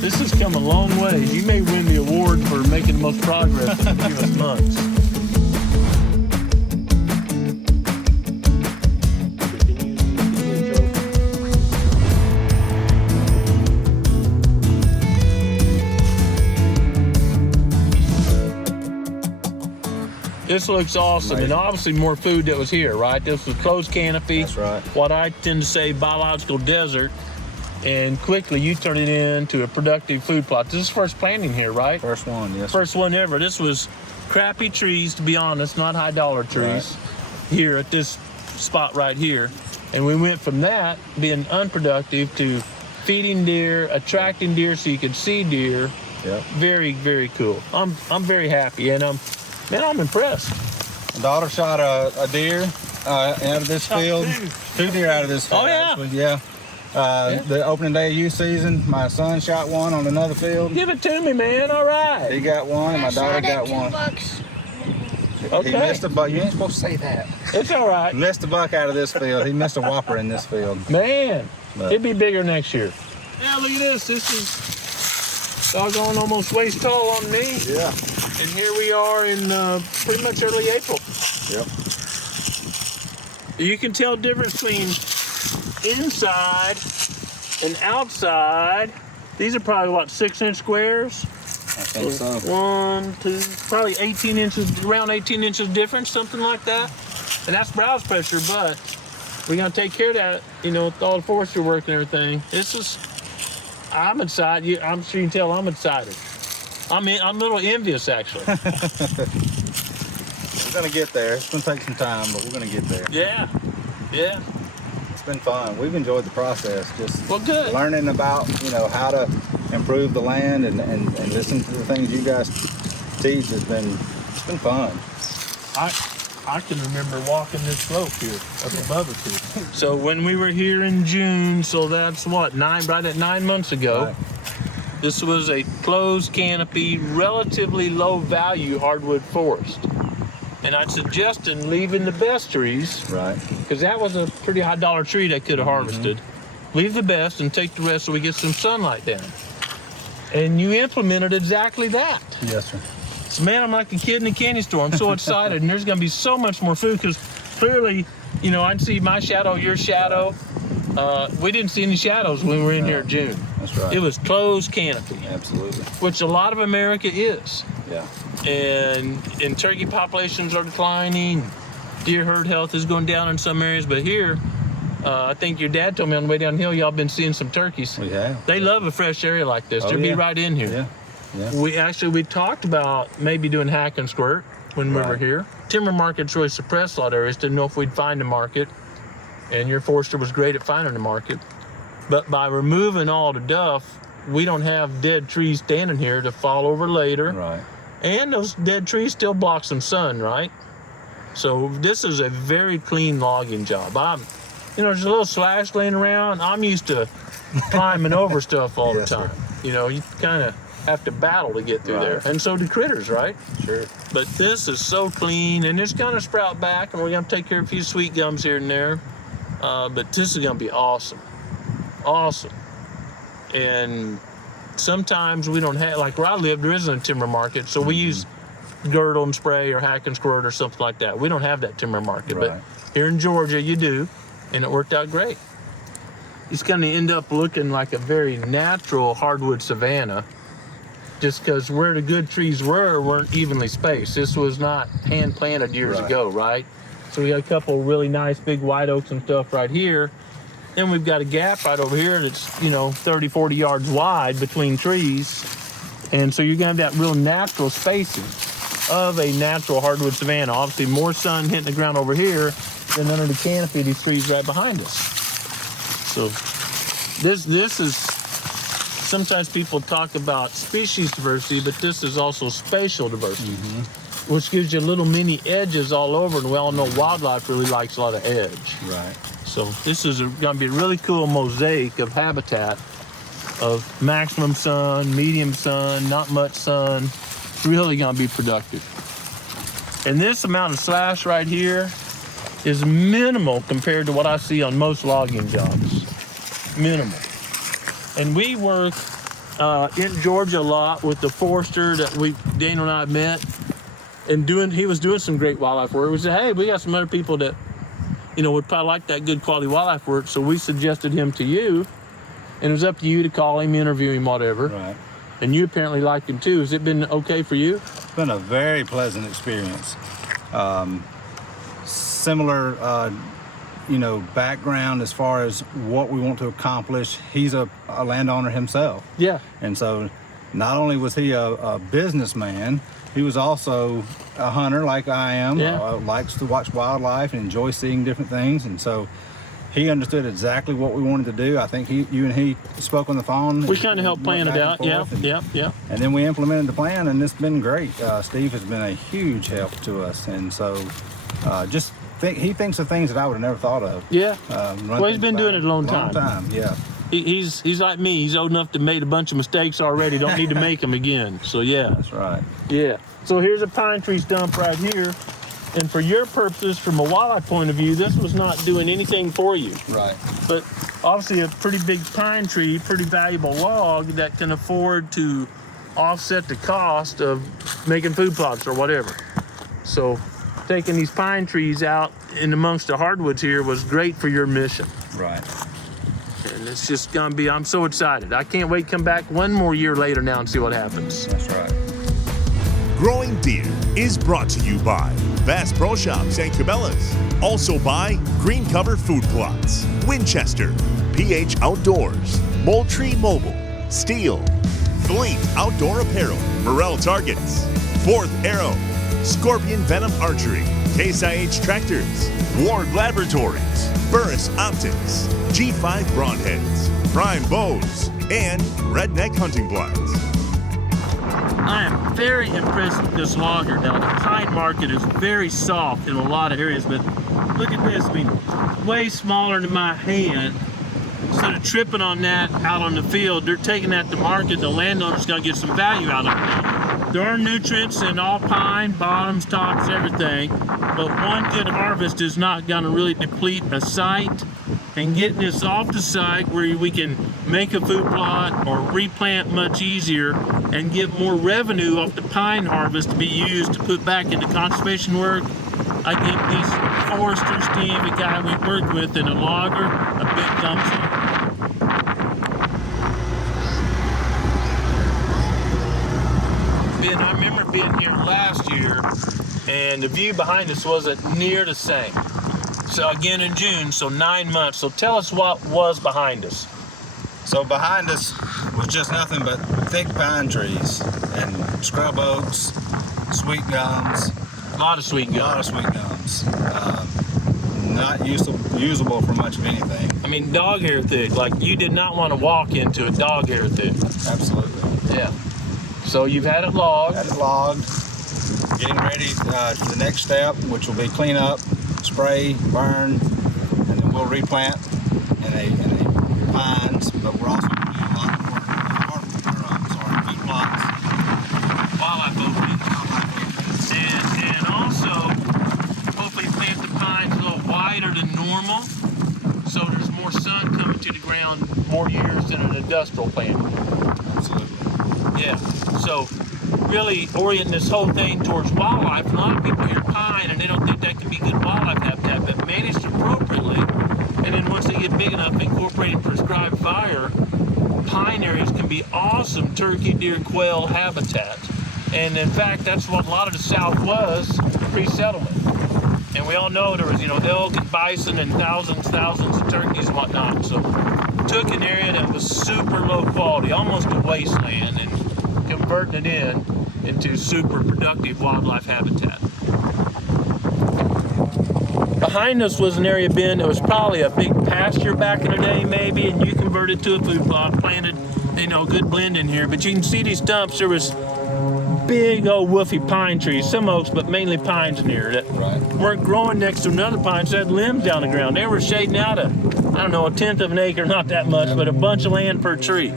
This has come a long way. You may win the award for making the most progress in the fewest months. This looks awesome. Amazing. And obviously more food that was here, right? This was closed canopy. That's right. What I tend to say, biological desert. And quickly you turn it into a productive food plot. This is first planting here, right? First one, yes. First one ever. This was crappy trees, to be honest, not high dollar trees, here at this spot right here. And we went from that being unproductive to feeding deer, attracting deer so you could see deer. Yep. Very, very cool. I'm very happy, and man, I'm impressed. My daughter shot a deer out of this field. Two deer out of this field. Oh, yeah? Actually. Yeah. The opening day of youth season, my son shot one on another field. Give it to me, man. All right. He got one, and my daughter got one. Okay. He missed a buck. You ain't supposed to say that. It's all right. He missed a buck out of this field. He missed a whopper in this field. Man, But it'd be bigger next year. Yeah, look at this. This is doggone almost waist tall on me. Yeah. And here we are in pretty much early April. Yep. You can tell the difference between inside and outside. These are probably, what, 6-inch squares? I think so. 1, 2, probably 18 inches, around 18 inches difference, something like that. And that's browse pressure, but we're gonna take care of that, you know, with all the forestry work and everything. I'm excited. I'm sure you can tell I'm excited. I'm a little envious, actually. We're gonna get there. It's gonna take some time, but we're gonna get there. Yeah, yeah. It's been fun. We've enjoyed the process. Just Well, good. learning about, you know, how to improve the land and listen to the things you guys teach it's been fun. I can remember walking this slope here up above us here. So when we were here in June, so that's what, right at 9 months ago. Right. This was a closed canopy, relatively low value hardwood forest. And I'd suggested leaving the best trees, Right. because that was a pretty high dollar tree they could have harvested. Leave the best and take the rest so we get some sunlight down. And you implemented exactly that. Yes, sir. So, man, I'm like a kid in a candy store. I'm so excited, and there's going to be so much more food because clearly, you know, I'd see my shadow, your shadow. We didn't see any shadows when we were in here in June. That's right. It was closed canopy, Absolutely. which a lot of America is. Yeah. And turkey populations are declining. Deer herd health is going down in some areas, but here, I think your dad told me on the way downhill, y'all been seeing some turkeys. We have. They love a fresh area like this. Oh, They'll be yeah. right in here. Yeah. Yeah. We talked about maybe doing hack and squirt when we were Right. here. Timber markets really suppressed a lot of areas. Didn't know if we'd find a market, and your forester was great at finding a market. But by removing all the duff, we don't have dead trees standing here to fall over later. Right. And those dead trees still block some sun, right? So this is a very clean logging job. There's a little slash laying around. I'm used to climbing over stuff all Yes, the time. sir. You know, you kind of have to battle to get through Right. there. And so do critters, right? Sure. But this is so clean, and it's going to sprout back, and we're going to take care of a few sweet gums here and there. But this is going to be awesome. Awesome. And sometimes we don't have, like where I live, there isn't a timber market, so we use girdle and spray or hack and squirt or something like that. We don't have that timber market, Right. but here in Georgia you do, and it worked out great. It's going to end up looking like a very natural hardwood savanna, just because where the good trees weren't evenly spaced. This was not hand planted years Right. ago, right? So we got a couple really nice big white oaks and stuff right here. Then we've got a gap right over here that's, 30, 40 yards wide between trees. And so you're gonna have that real natural spacing of a natural hardwood savanna. Obviously more sun hitting the ground over here than under the canopy of these trees right behind us. So this is, sometimes people talk about species diversity, but this is also spatial diversity, which gives you little mini edges all over, and we all know wildlife really likes a lot of edge. Right. So this is going to be a really cool mosaic of habitat of maximum sun, medium sun, not much sun. It's really going to be productive. And this amount of slash right here is minimal compared to what I see on most logging jobs. Minimal. And we work in Georgia a lot with the forester that Daniel and I met, and he was doing some great wildlife work. We said, hey, we got some other people that, would probably like that good quality wildlife work, so we suggested him to you, and it was up to you to call him, interview him, whatever. Right. And you apparently liked him too. Has it been okay for you? It's been a very pleasant experience. Similar, background as far as what we want to accomplish. He's a landowner himself. Yeah. And so not only was he a businessman, he was also a hunter like I am. Yeah. Likes to watch wildlife and enjoy seeing different things. And so he understood exactly what we wanted to do. I think you and he spoke on the phone. We kind of helped plan it out. Yeah. And then we implemented the plan, and it's been great. Steve has been a huge help to us. And so he thinks of things that I would have never thought of. Yeah. Well, he's been doing it a long time. Yeah. He's like me. He's old enough to made a bunch of mistakes already. Don't need to make them again. So yeah. That's right. Yeah. So here's a pine tree stump right here. And for your purposes, from a wildlife point of view, this was not doing anything for you. Right. But obviously a pretty big pine tree, pretty valuable log that can afford to offset the cost of making food plots or whatever. So taking these pine trees out in amongst the hardwoods here was great for your mission. Right. And it's just gonna be, I'm so excited. I can't wait to come back one more year later now and see what happens. That's right. Growing Deer is brought to you by Bass Pro Shops and Cabela's. Also by Green Cover Food Plots, Winchester, PH Outdoors, Moultrie Mobile, Steel, Fleet Outdoor Apparel, Morel Targets, Fourth Arrow, Scorpion Venom Archery, Case IH Tractors, Ward Laboratories, Burris Optics, G5 Broadheads, Prime Bows, and Redneck Hunting Blinds. I am very impressed with this logger. Now, the pine market is very soft in a lot of areas, but look at this. I mean, way smaller than my hand. Instead of tripping on that out on the field, they're taking that to market. The landowner's going to get some value out of it. There are nutrients in all pine, bottoms, tops, everything, but one good harvest is not going to really deplete a site. And getting this off the site where we can make a food plot or replant much easier and get more revenue off the pine harvest to be used to put back into conservation work, I give this forester, Steve, a guy we worked with, and a logger, a big thumbs up. I remember being here last year, and the view behind us wasn't near the same. So again in June, so 9 months. So tell us what was behind us. So behind us was just nothing but thick pine trees and scrub oaks, sweet gums. A lot of sweet gums. Not usable for much of anything. I mean, dog hair thick. Like, you did not want to walk into a dog hair thick. Absolutely. Yeah. So you've had it logged. Had it logged. Getting ready for the next step, which will be clean up, spray, burn, and then we'll replant in a pines. But we're also going to do a lot of work with food plots, Wildlife openings. And also, hopefully plant the pines a little wider than normal, so there's more sun coming to the ground more years than an industrial plant. Absolutely. Yeah. So really orienting this whole thing towards wildlife. A lot of people hear pine and they don't think that can be good wildlife habitat, but managed appropriately, and then once they get big enough, incorporating prescribed fire, pine areas can be awesome turkey, deer, quail habitat. And in fact, that's what a lot of the South was pre-settlement. And we all know there was, elk and bison and thousands of turkeys and whatnot. So took an area that was super low quality, almost a wasteland, and converting it into super productive wildlife habitat. Behind us was an area, Ben, that was probably a big pasture back in the day, maybe, and you converted to a food plot, planted, good blend in here. But you can see these stumps. There was big old woofy pine trees, some oaks, but mainly pines in here that weren't growing next to another pine, so had limbs down the ground. They were shading out a 1/10 of an acre, not that much, but a bunch of land per tree.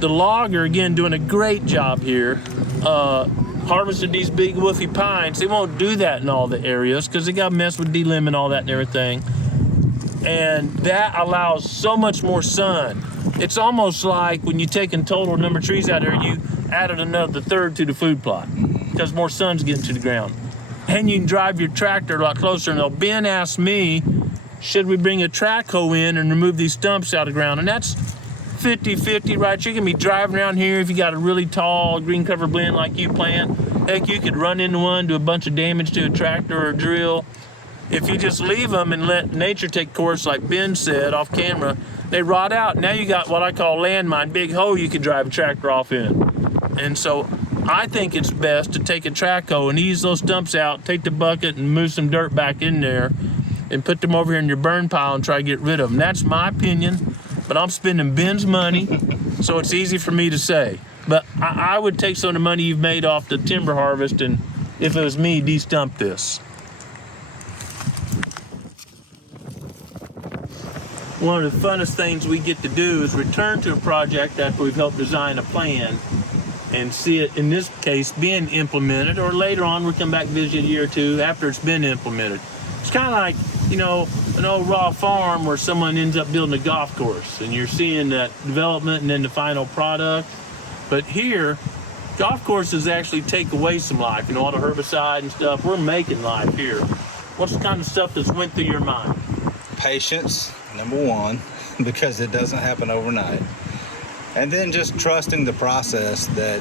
The logger, again, doing a great job here, harvested these big woofy pines. They won't do that in all the areas because they got messed with delim and all that and everything. And that allows so much more sun. It's almost like when you take in total number of trees out there, you added another third to the food plot because more sun's getting to the ground. And you can drive your tractor a lot closer. Now, Ben asked me, should we bring a track hoe in and remove these stumps out of the ground? And that's 50-50, right? You can be driving around here if you got a really tall green cover blend like you plant. Heck, you could run into one, do a bunch of damage to a tractor or a drill. If you just leave them and let nature take course, like Ben said off camera, they rot out. Now you got what I call landmine, big hoe you could drive a tractor off in. And so I think it's best to take a track hoe and ease those stumps out, take the bucket and move some dirt back in there and put them over here in your burn pile and try to get rid of them. That's my opinion, but I'm spending Ben's money, so it's easy for me to say. But I would take some of the money you've made off the timber harvest and, if it was me, de-stump this. One of the funnest things we get to do is return to a project after we've helped design a plan and see it, in this case, being implemented, or later on we'll come back and visit a year or two after it's been implemented. It's kind of like, you know, an old raw farm where someone ends up building a golf course and you're seeing that development and then the final product. But here, golf courses actually take away some life, you know, all the herbicide and stuff. We're making life here. What's the kind of stuff that's went through your mind? Patience, number one, because it doesn't happen overnight. And then just trusting the process that,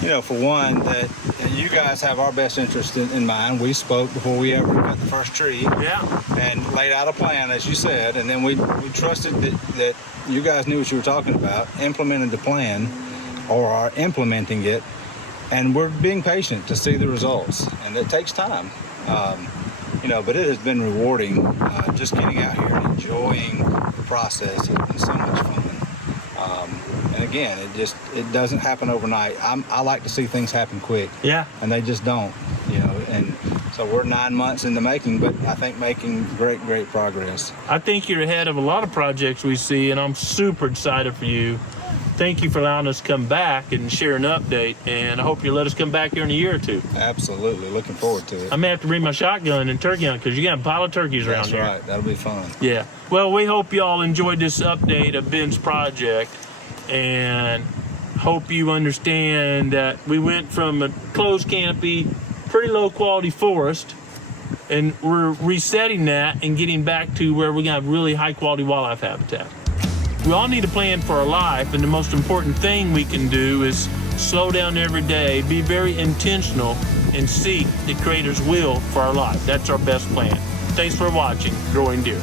you know, for one, that you guys have our best interest in mind. We spoke before we ever cut the first tree. Yeah. And laid out a plan, as you said, and then we trusted that you guys knew what you were talking about, implemented the plan, or are implementing it, and we're being patient to see the results. And it takes time. You know, but it has been rewarding just getting out here and enjoying the process. It's been so much fun. And again, it doesn't happen overnight. I like to see things happen quick. Yeah. And they just don't, you know. And so we're 9 months in the making, but I think making great progress. I think you're ahead of a lot of projects we see, and I'm super excited for you. Thank you for allowing us to come back and share an update, and I hope you'll let us come back here in a year or two. Absolutely. Looking forward to it. I may have to bring my shotgun and turkey hunt because you got a pile of turkeys around here. That's right. That'll be fun. Yeah. Well, we hope y'all enjoyed this update of Ben's project, and hope you understand that we went from a closed canopy, pretty low quality forest, and we're resetting that and getting back to where we're going to have really high quality wildlife habitat. We all need a plan for our life, and the most important thing we can do is slow down every day, be very intentional, and seek the Creator's will for our life. That's our best plan. Thanks for watching Growing Deer.